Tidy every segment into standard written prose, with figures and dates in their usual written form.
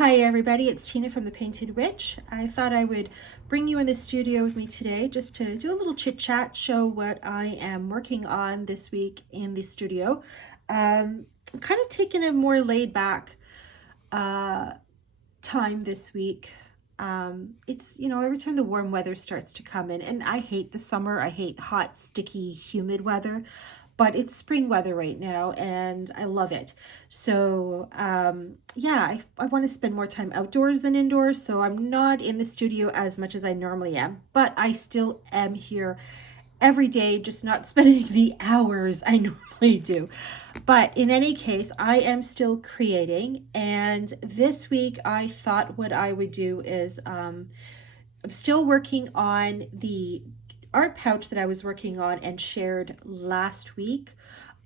Hi everybody, it's Tina from The Painted Witch. I thought I would bring you in the studio with me today just to do a little chit chat, show what I am working on this week in the studio. I'm kind of taking a more laid back time this week. It's, every time the warm weather starts to come in, and I hate the summer, I hate hot, sticky, humid weather, but it's spring weather right now and I love it. So yeah, I want to spend more time outdoors than indoors. So I'm not in the studio as much as I normally am, but I still am here every day, just not spending the hours I normally do. But in any case, I am still creating. And this week I thought what I would do is I'm still working on the art pouch that I was working on and shared last week.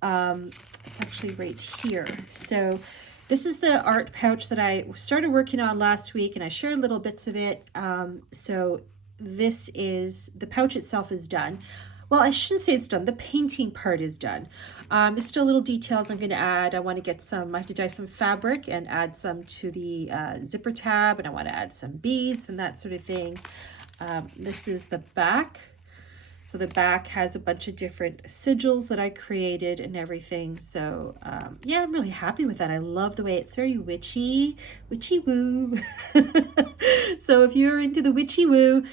It's actually right here. So this is the art pouch that I started working on last week and I shared little bits of it. So this is, the pouch itself is done. Well, I shouldn't say it's done. The painting part is done. There's still little details I'm going to add. I want to get some, I have to dye some fabric and add some to the zipper tab, and I want to add some beads and that sort of thing. This is the back. So the back has a bunch of different sigils that I created and everything. So yeah, I'm really happy with that. I love the way it's very witchy woo. So if you're into the witchy woo,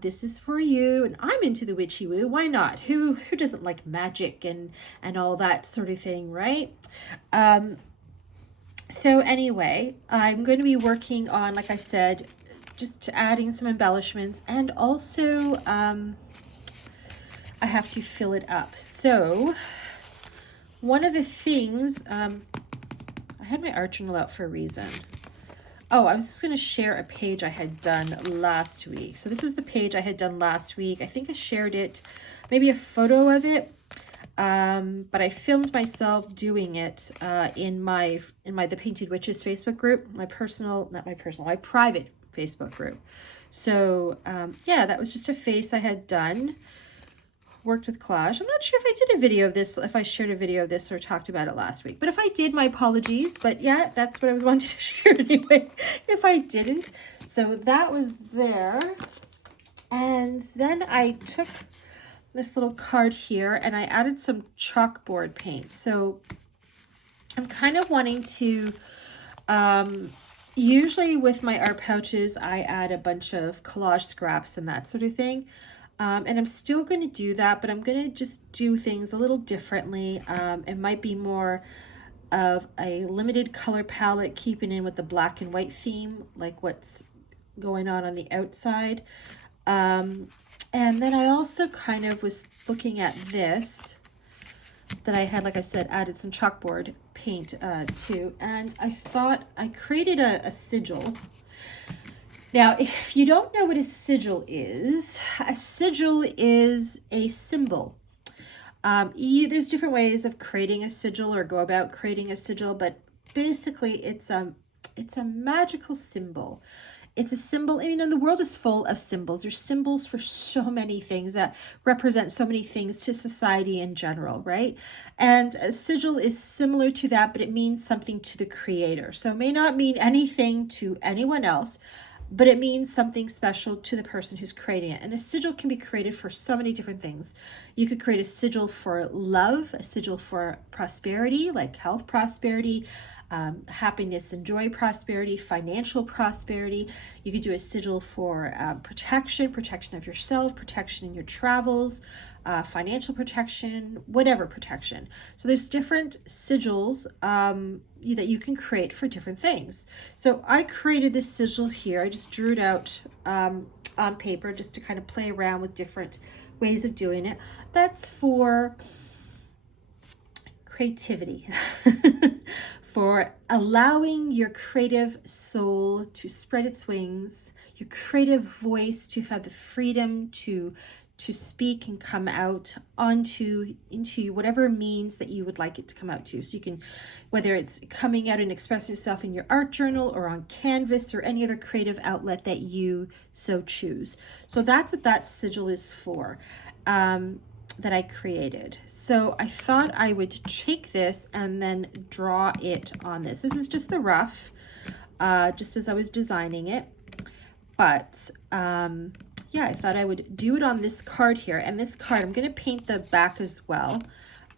this is for you. And I'm into the witchy woo. Why not? Who doesn't like magic and all that sort of thing, right? So anyway, I'm going to be working on, like I said, just adding some embellishments, and also I have to fill it up. So one of the things, I had my art journal out for a reason. Oh, I was just going to share a page I had done last week. So this is the page I had done last week. I think I shared it, maybe a photo of it. But I filmed myself doing it in my The Painted Witches Facebook group, my private Facebook group. So yeah, that was just a face I had done. Worked with collage. I'm not sure if I did a video of this, if I shared a video of this or talked about it last week, but if I did, my apologies. But yeah, that's what I was wanting to share anyway, if I didn't. So that was there. And then I took this little card here and I added some chalkboard paint. So I'm kind of wanting to, usually with my art pouches, I add a bunch of collage scraps and that sort of thing. And I'm still going to do that, but I'm going to just do things a little differently. It might be more of a limited color palette, keeping in with the black and white theme, like what's going on the outside. And then I also kind of was looking at this that I had, like I said, added some chalkboard paint to, and I thought I created a sigil. Now, if you don't know what a sigil is a symbol. There's different ways of creating a sigil or go about creating a sigil, but basically it's a magical symbol. It's a symbol. I mean, and the world is full of symbols. There's symbols for so many things that represent so many things to society in general, right? And a sigil is similar to that, but it means something to the creator. So it may not mean anything to anyone else, but it means something special to the person who's creating it. And a sigil can be created for so many different things. You could create a sigil for love, a sigil for prosperity, like health prosperity, happiness and joy prosperity, financial prosperity. You could do a sigil for protection of yourself, protection in your travels, financial protection, whatever protection. So there's different sigils that you can create for different things. So I created this sigil here. I just drew it out on paper just to kind of play around with different ways of doing it. That's for creativity, for allowing your creative soul to spread its wings, your creative voice to have the freedom to speak and come out into whatever means that you would like it to come out to. So you can, whether it's coming out and expressing yourself in your art journal or on canvas or any other creative outlet that you so choose. So that's what that sigil is for, that I created. So I thought I would take this and then draw it on this. This is just the rough. just as I was designing it. But yeah, I thought I would do it on this card here. And this card, I'm going to paint the back as well.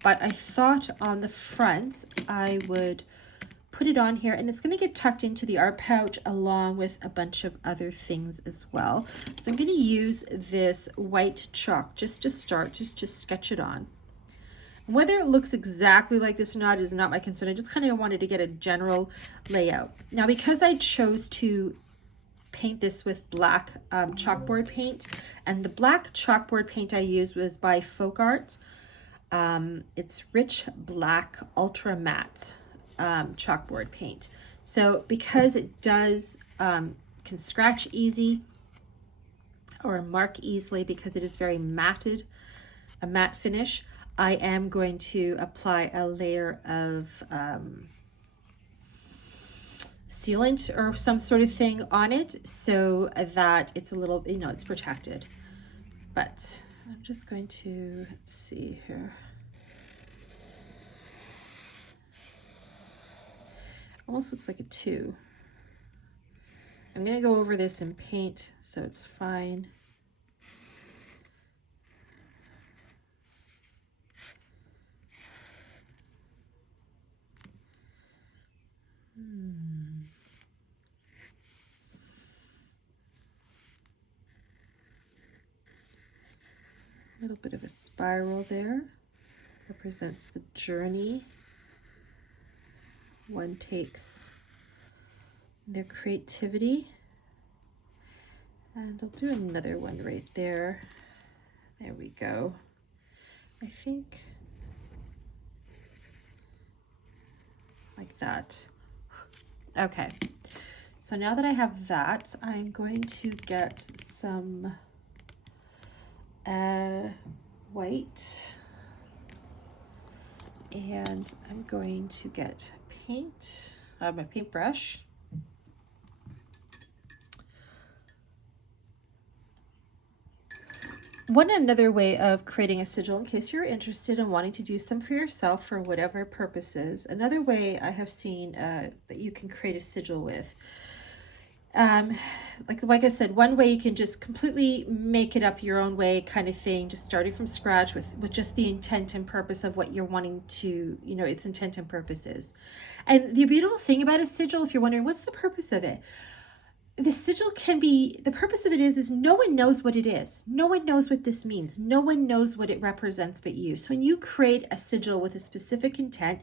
But I thought on the front, I would put it on here, and it's going to get tucked into the art pouch along with a bunch of other things as well. So I'm going to use this white chalk just to start, just to sketch it on. Whether it looks exactly like this or not is not my concern. I just kind of wanted to get a general layout. Now, because I chose to paint this with black chalkboard paint, and the black chalkboard paint I used was by Folk Arts. It's rich black ultra matte chalkboard paint. So because it does can scratch easy or mark easily, because it is very matted, a matte finish, I am going to apply a layer of sealant or some sort of thing on it so that it's a little, you know, it's protected. But I'm just going to, let's see here. Almost looks like a 2. I'm going to go over this in paint so it's fine. A little bit of a spiral there represents the journey one takes, their creativity. And I'll do another one right there. There we go. I think like that. Okay, so now that I have that, I'm going to get some white, and I'm going to get paint, my paintbrush. Another way of creating a sigil, in case you're interested in wanting to do some for yourself for whatever purposes, another way I have seen that you can create a sigil with, like I said, one way you can just completely make it up your own way kind of thing, just starting from scratch with just the intent and purpose of what you're wanting to, you know, its intent and purposes. And the beautiful thing about a sigil, if you're wondering what's the purpose of it, the sigil can be, the purpose of it is no one knows what it is. No one knows what this means. No one knows what it represents but you. So when you create a sigil with a specific intent,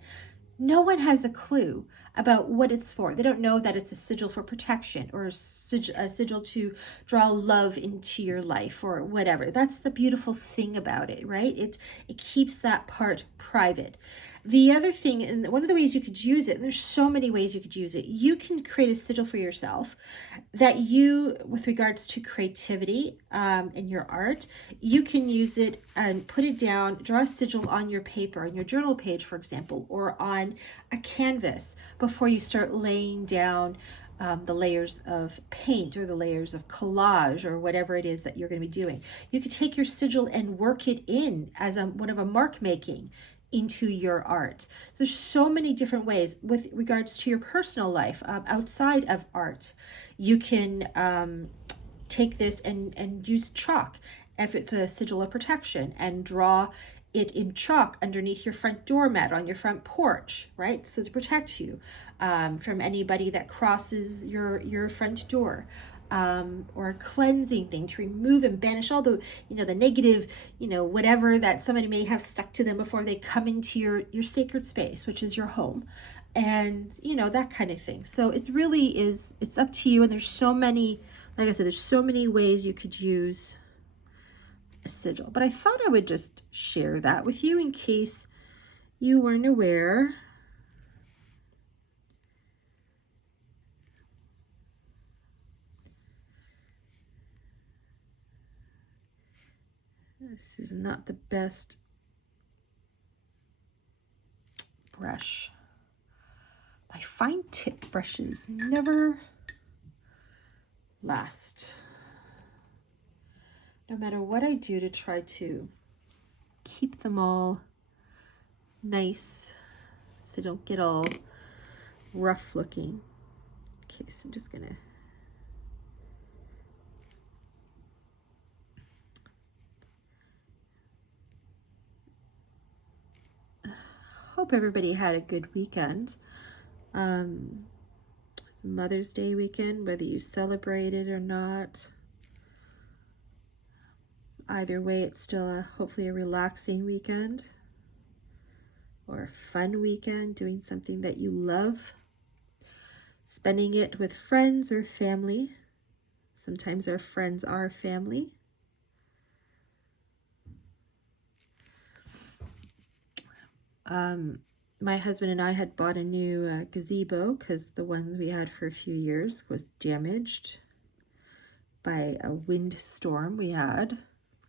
no one has a clue about what it's for. They don't know that it's a sigil for protection, or a sigil to draw love into your life or whatever. That's the beautiful thing about it, right? It keeps that part private. The other thing, and one of the ways you could use it, and there's so many ways you could use it, you can create a sigil for yourself that you, with regards to creativity in your art, you can use it and put it down, draw a sigil on your paper, on your journal page, for example, or on a canvas before you start laying down the layers of paint or the layers of collage or whatever it is that you're going to be doing. You could take your sigil and work it in as one of a mark making into your art. So there's so many different ways with regards to your personal life outside of art. You can take this and use chalk if it's a sigil of protection, and draw it in chalk underneath your front doormat on your front porch, right? So to protect you from anybody that crosses your front door. Or a cleansing thing to remove and banish all the, you know, the negative, you know, whatever that somebody may have stuck to them before they come into your sacred space, which is your home, and, you know, that kind of thing. So it really is, it's up to you. And there's so many, like I said, there's so many ways you could use a sigil, but I thought I would just share that with you in case you weren't aware. This is not the best brush. My fine tip brushes never last. No matter what I do to try to keep them all nice so they don't get all rough looking. Okay, so I'm just gonna hope everybody had a good weekend. It's Mother's Day weekend, whether you celebrate it or not. Either way, it's still hopefully a relaxing weekend or a fun weekend, doing something that you love, spending it with friends or family. Sometimes our friends are family. My husband and I had bought a new gazebo because the one we had for a few years was damaged by a windstorm we had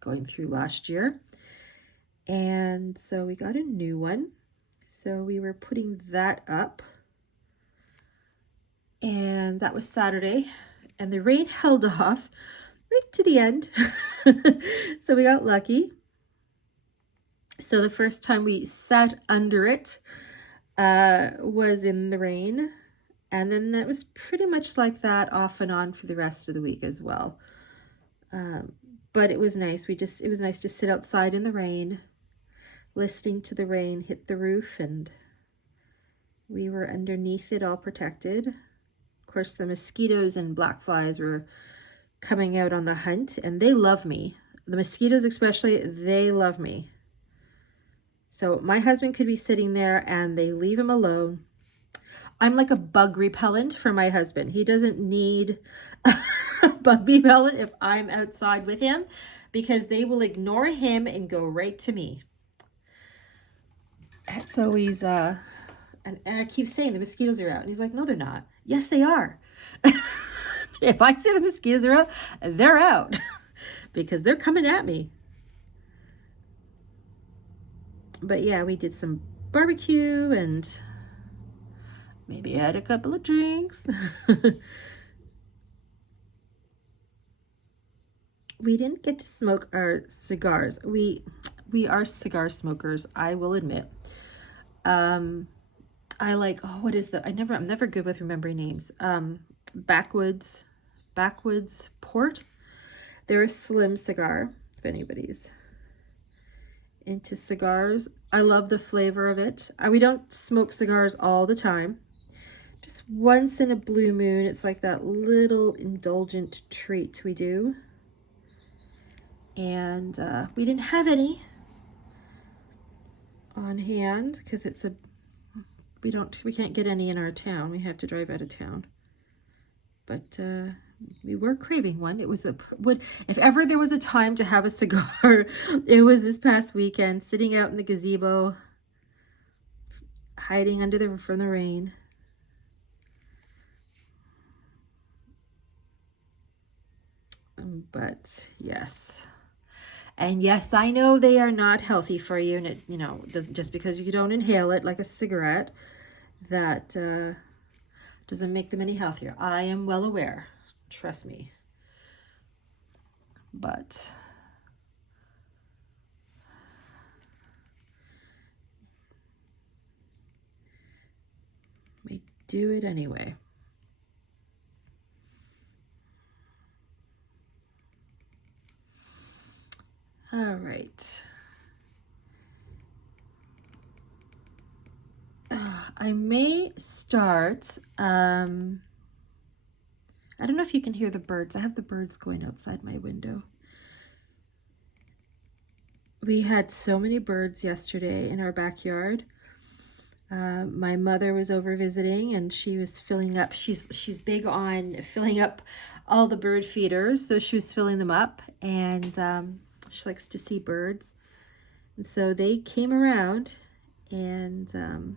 going through last year. And so we got a new one. So we were putting that up. And that was Saturday. And the rain held off right to the end. So we got lucky. So the first time we sat under it was in the rain. And then that was pretty much like that off and on for the rest of the week as well. But it was nice. It was nice to sit outside in the rain, listening to the rain hit the roof, and we were underneath it all protected. Of course, the mosquitoes and black flies were coming out on the hunt, and they love me. The mosquitoes especially, they love me. So my husband could be sitting there and they leave him alone. I'm like a bug repellent for my husband. He doesn't need a bug repellent if I'm outside with him, because they will ignore him and go right to me. So he's, and I keep saying the mosquitoes are out. And he's like, no, they're not. Yes, they are. If I say the mosquitoes are out, they're out because they're coming at me. But yeah, we did some barbecue and maybe had a couple of drinks. We didn't get to smoke our cigars. We are cigar smokers, I will admit. I like, oh, what is I'm never good with remembering names. Backwoods Port. They're a slim cigar, if anybody's into cigars. I love the flavor of it. We don't smoke cigars all the time. Just once in a blue moon, it's like that little indulgent treat we do. And we didn't have any on hand because we can't get any in our town. We have to drive out of town. But we were craving one. It was if ever there was a time to have a cigar, it was this past weekend, sitting out in the gazebo, hiding from the rain. But yes. And yes, I know they are not healthy for you, and it, doesn't, just because you don't inhale it like a cigarette, that doesn't make them any healthier. I am well aware, trust me. But we do it anyway. All right. I may start, I don't know if you can hear the birds. I have the birds going outside my window. We had so many birds yesterday in our backyard. My mother was over visiting, and she was filling up. She's big on filling up all the bird feeders, so she was filling them up, and she likes to see birds. And so they came around, and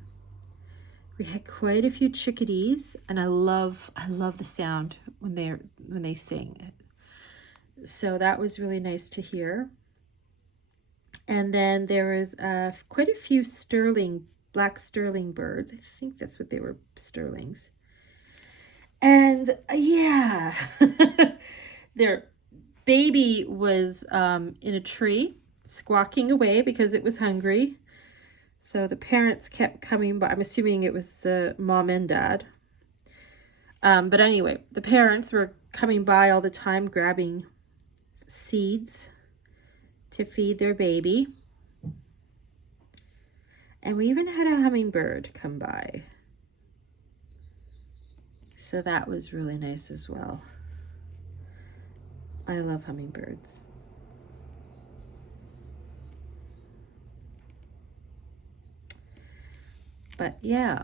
we had quite a few chickadees, and I love the sound when they sing. So that was really nice to hear. And then there was quite a few black sterling birds. I think that's what they were, sterlings. And yeah, their baby was in a tree squawking away because it was hungry. So the parents kept coming by. I'm assuming it was the mom and dad. But anyway, the parents were coming by all the time grabbing seeds to feed their baby. And we even had a hummingbird come by. So that was really nice as well. I love hummingbirds. But yeah.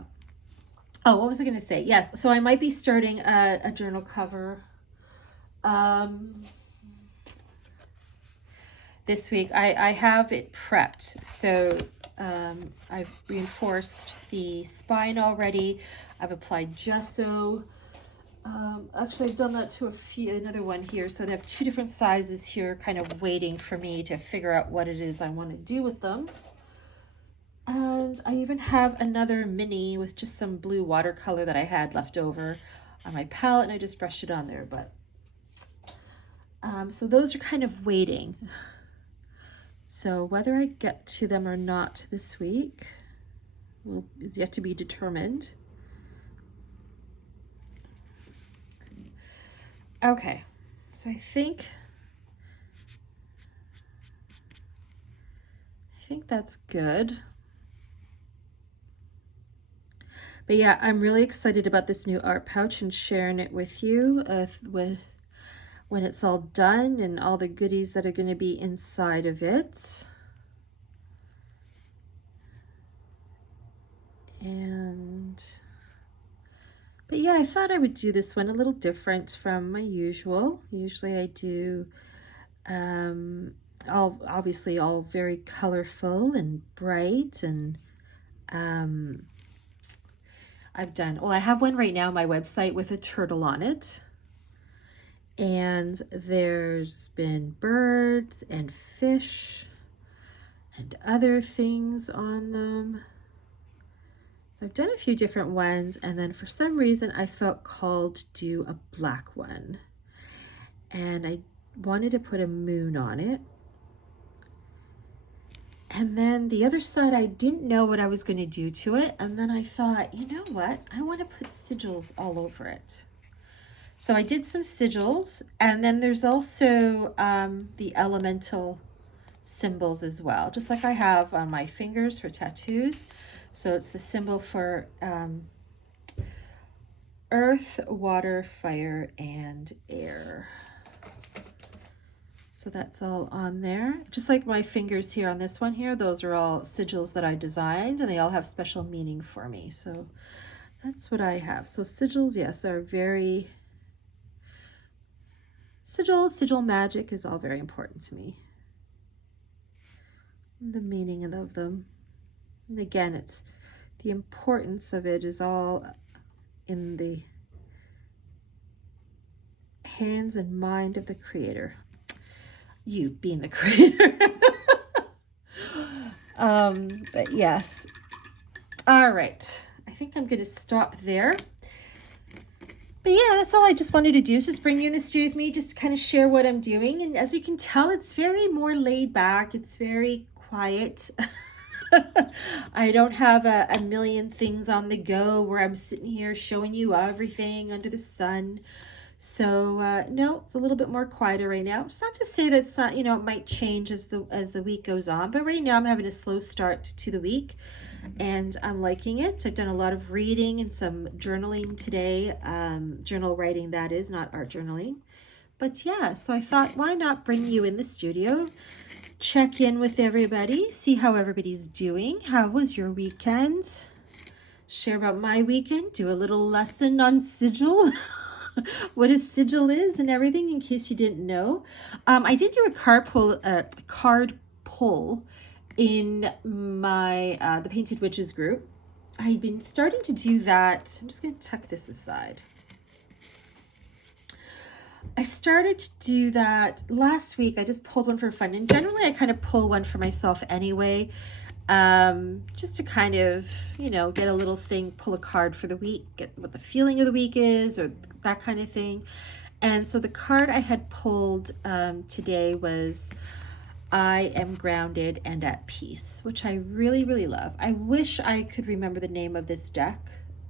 Oh, what was I going to say? Yes, so I might be starting a journal cover this week. I have it prepped. So I've reinforced the spine already. I've applied gesso. Actually, I've done that to another one here. So they have two different sizes here, kind of waiting for me to figure out what it is I want to do with them. And I even have another mini with just some blue watercolor that I had left over on my palette, and I just brushed it on there. But so those are kind of waiting. So whether I get to them or not this week is yet to be determined. Okay, so I think that's good. But yeah, I'm really excited about this new art pouch and sharing it with you when it's all done and all the goodies that are going to be inside of it. But yeah, I thought I would do this one a little different from my usual. Usually I do obviously all very colorful and bright, and I have one right now on my website with a turtle on it, and there's been birds and fish and other things on them. So I've done a few different ones, and then for some reason I felt called to do a black one, and I wanted to put a moon on it. And then the other side, I didn't know what I was going to do to it, and then I thought, you know what, I want to put sigils all over it. So I did some sigils, and then there's also the elemental symbols as well, just like I have on my fingers for tattoos. So it's the symbol for earth, water, fire, and air. So that's all on there. Just like my fingers here on this one here, those are all sigils that I designed, and they all have special meaning for me. So that's what I have. So sigils, yes, are very... Sigil magic is all very important to me. The meaning of them. And again, it's the importance of it is all in the hands and mind of the creator. You being the creator. But yes. All right. I think I'm going to stop there. But yeah, that's all I just wanted to do, is just bring you in the studio with me, just kind of share what I'm doing. And as you can tell, it's very more laid back. It's very quiet. I don't have a million things on the go where I'm sitting here showing you everything under the sun. So no, it's a little bit more quieter right now. It's not to say that it's not, it might change as the week goes on, but right now I'm having a slow start to the week, and I'm liking it. I've done a lot of reading and some journaling today, journal writing, that is, not art journaling. But yeah, so I thought, why not bring you in the studio, check in with everybody, see how everybody's doing. How was your weekend? Share about my weekend, do a little lesson on sigil. What a sigil is and everything, in case you didn't know. I did do a card pull in my the Painted Witches group. I've been starting to do that. I'm just going to tuck this aside. I started to do that last week. I just pulled one for fun, and generally I kind of pull one for myself anyway, just to kind of, get a little thing, pull a card for the week, get what the feeling of the week is, or that kind of thing. And so the card I had pulled today was I Am Grounded and at Peace, which I really, really love. I wish I could remember the name of this deck.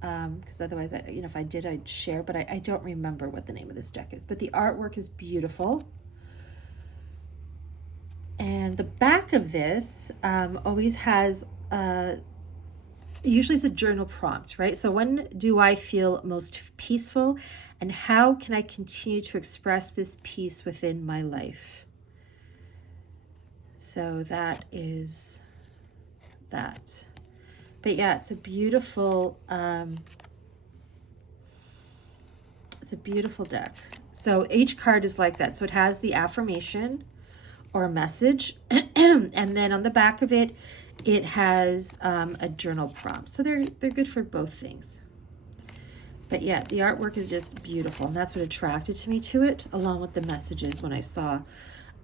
because otherwise, if I did, I'd share, but I don't remember what the name of this deck is. But the artwork is beautiful. And the back of this always has, usually it's a journal prompt, right? So when do I feel most peaceful? And how can I continue to express this peace within my life? So that is that. But yeah, it's a beautiful deck. So each card is like that. So it has the affirmation or a message, and then on the back of it, it has a journal prompt. So they're good for both things. But yeah, the artwork is just beautiful, and that's what attracted me to it, along with the messages when I saw,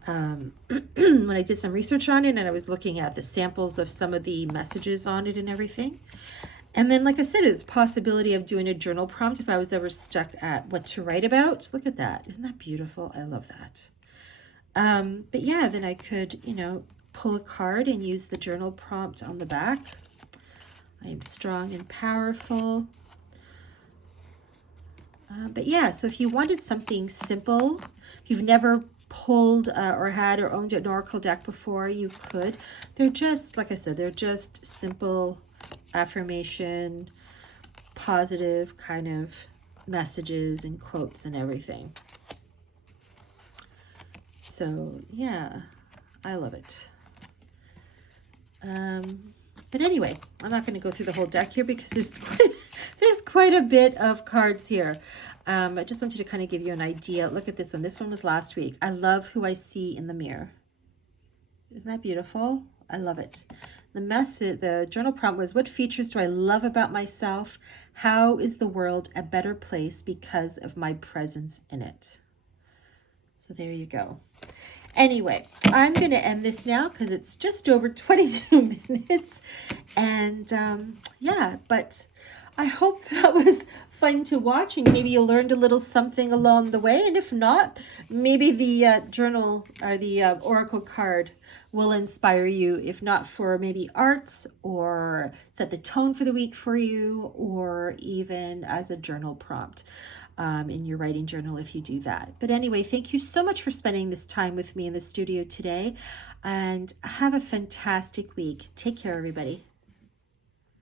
when I did some research on it and I was looking at the samples of some of the messages on it and everything. And then, like I said, it's possibility of doing a journal prompt if I was ever stuck at what to write about. Look at that. Isn't that beautiful? I love that. But yeah, then I could, pull a card and use the journal prompt on the back. I am strong and powerful. But yeah, so if you wanted something simple, if you've never pulled or had or owned an oracle deck before, you could. They're just, like I said, they're just simple affirmation, positive kind of messages and quotes and everything. So yeah, I love it. But anyway, I'm not going to go through the whole deck here because there's quite a bit of cards here. I just wanted to kind of give you an idea. Look at this one. This one was last week. I love who I see in the mirror. Isn't that beautiful? I love it. The journal prompt was, what features do I love about myself? How is the world a better place because of my presence in it? So there you go. Anyway, I'm going to end this now because it's just over 22 minutes. And yeah, but I hope that was fun to watch, and maybe you learned a little something along the way. And if not, maybe the journal or the oracle card will inspire you, if not for maybe arts, or set the tone for the week for you, or even as a journal prompt in your writing journal if you do that. But anyway, thank you so much for spending this time with me in the studio today, and have a fantastic week. Take care, everybody.